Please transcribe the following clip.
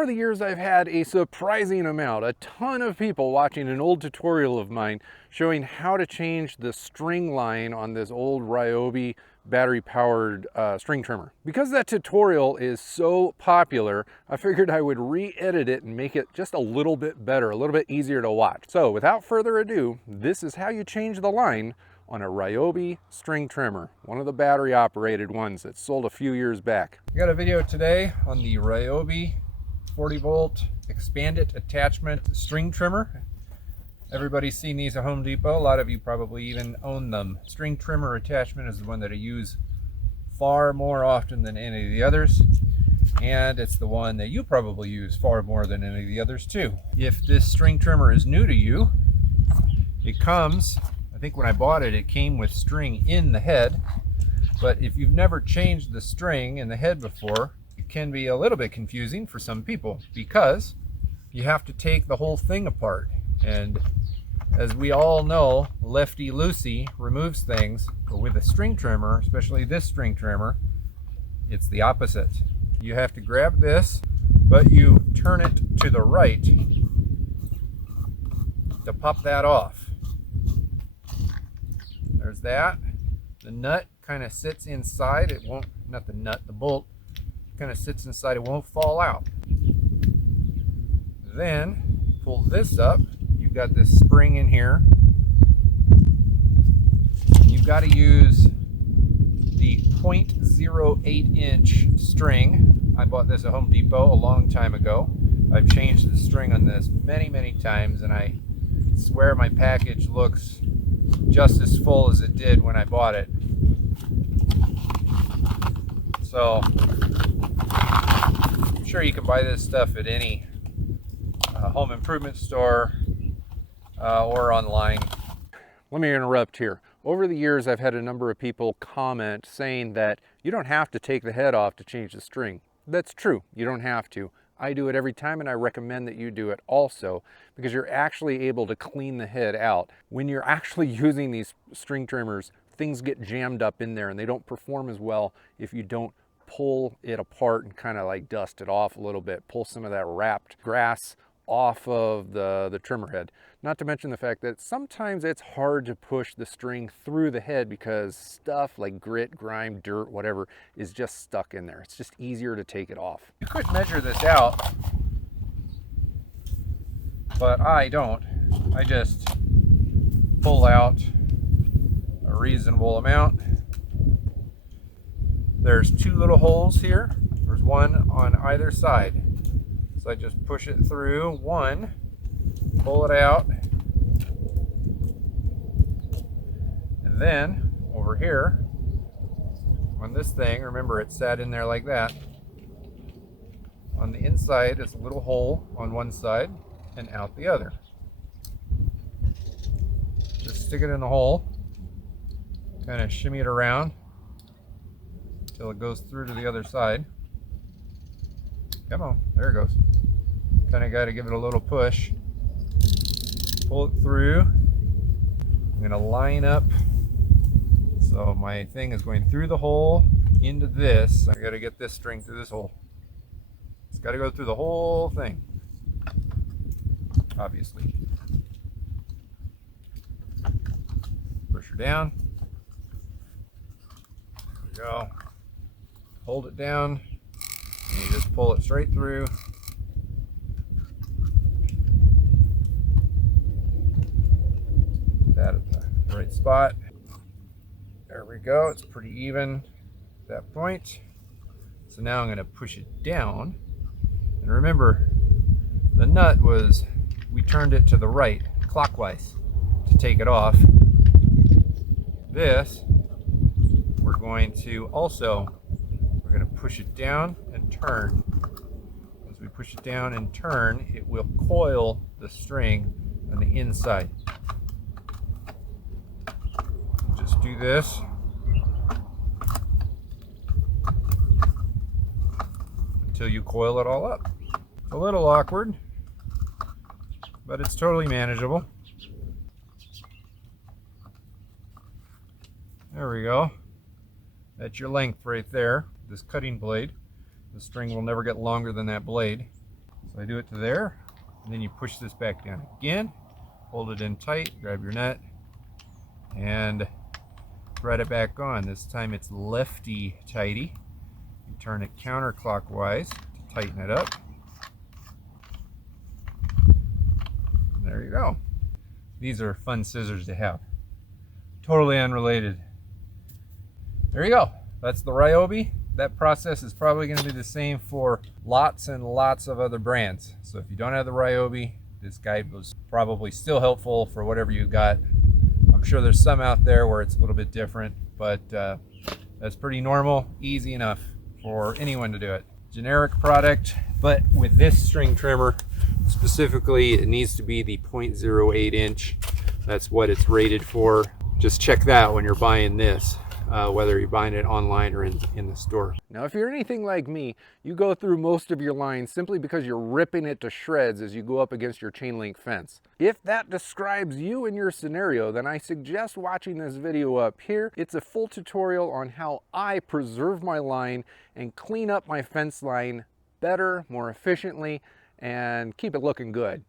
Over the years, I've had a surprising amount, a ton of people watching an old tutorial of mine showing how to change the string line on this old Ryobi battery-powered string trimmer. Because that tutorial is so popular, I figured I would re-edit it and make it just a little bit better, a little bit easier to watch. So without further ado, this is how you change the line on a Ryobi string trimmer, one of the battery-operated ones that sold a few years back. I got a video today on the Ryobi 40-volt expanded attachment string trimmer. Everybody's seen these at Home Depot. A lot of you probably even own them. String trimmer attachment is the one that I use far more often than any of the others, and it's the one that you probably use far more than any of the others too. If this string trimmer is new to you, it comes, I think when I bought it, it came with string in the head, but if you've never changed the string in the head before, it can be a little bit confusing for some people because you have to take the whole thing apart. And as we all know, lefty loosey removes things, but with a string trimmer, especially this string trimmer, it's the opposite. You have to grab this, but you turn it to the right to pop that off. There's that. The nut kind of sits inside. It won't, not the nut, the bolt kind of sits inside. It won't fall out. Then you pull this up. You've got this spring in here. And you've got to use the 0.08 inch string. I bought this at Home Depot a long time ago. I've changed the string on this many times, and I swear my package looks just as full as it did when I bought it. So I'm sure you can buy this stuff at any home improvement store or online. Let me interrupt here. Over the years, I've had a number of people comment saying that you don't have to take the head off to change the string. That's true, you don't have to. I do it every time, and I recommend that you do it also because you're actually able to clean the head out. When you're actually using these string trimmers, things get jammed up in there and they don't perform as well if you don't pull it apart and kind of like dust it off a little bit, pull some of that wrapped grass off of the trimmer head. Not to mention the fact that sometimes it's hard to push the string through the head because stuff like grit, grime, dirt, whatever is just stuck in there. It's just easier to take it off. You could measure this out, but I don't. I just pull out a reasonable amount. There's two little holes here. There's one on either side. So I just push it through one, pull it out, and then over here on this thing, remember it sat in there like that. On the inside is a little hole on one side and out the other. Just stick it in the hole, kind of shimmy it around until it goes through to the other side. Come on, there it goes. Kind of got to give it a little push. Pull it through. I'm going to line up. So my thing is going through the hole into this. I got to get this string through this hole. It's got to go through the whole thing, obviously. Push her down. There we go. Hold it down. And you just pull it straight through. That at the right spot. There we go. It's pretty even at that point. So now I'm going to push it down. And remember, the nut was, we turned it to the right, clockwise, to take it off. This, we're going to also, we're going to push it down and turn. As we push it down and turn, it will coil the string on the inside. Just do this. Until you coil it all up. It's a little awkward, but it's totally manageable. There we go. That's your length right there, this cutting blade. The string will never get longer than that blade. So I do it to there, and then you push this back down again, hold it in tight, grab your nut, and thread it back on. This time it's lefty-tighty. You turn it counterclockwise to tighten it up. And there you go. These are fun scissors to have. Totally unrelated. There you go. That's the Ryobi. That process is probably going to be the same for lots and lots of other brands. So if you don't have the Ryobi, this guide was probably still helpful for whatever you got. I'm sure there's some out there where it's a little bit different, but that's pretty normal, easy enough for anyone to do it. Generic product, but with this string trimmer, specifically, it needs to be the 0.08 inch. That's what it's rated for. Just check that when you're buying this. Whether you're buying it online or in the store. Now, if you're anything like me, you go through most of your line simply because you're ripping it to shreds as you go up against your chain link fence. If that describes you and your scenario, then I suggest watching this video up here. It's a full tutorial on how I preserve my line and clean up my fence line better, more efficiently, and keep it looking good.